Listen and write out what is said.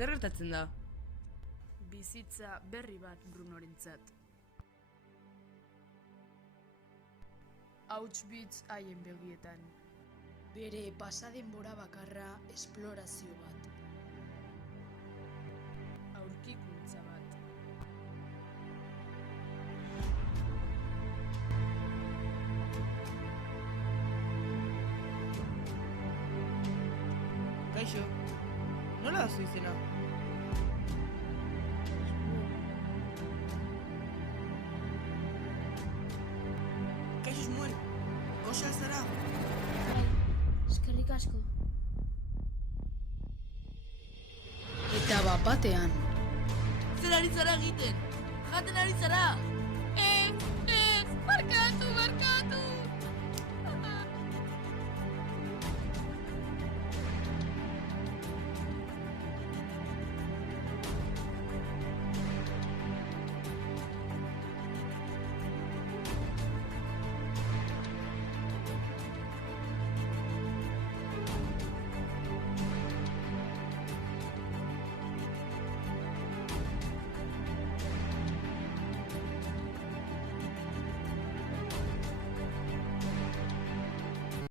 Zer gertatzen da? Bizitza berri bat Brunorentzat. Auschwitz haien begietan. Bere pasadenbora bakarra esplorazio bat. Aurkikuntza bat. Kaixo, nola da zu izena? Kaixo Samuel, goxo zara? Eskerrik asko. Eta bat batean, Zer ari zara egiten? Jaten ari zara!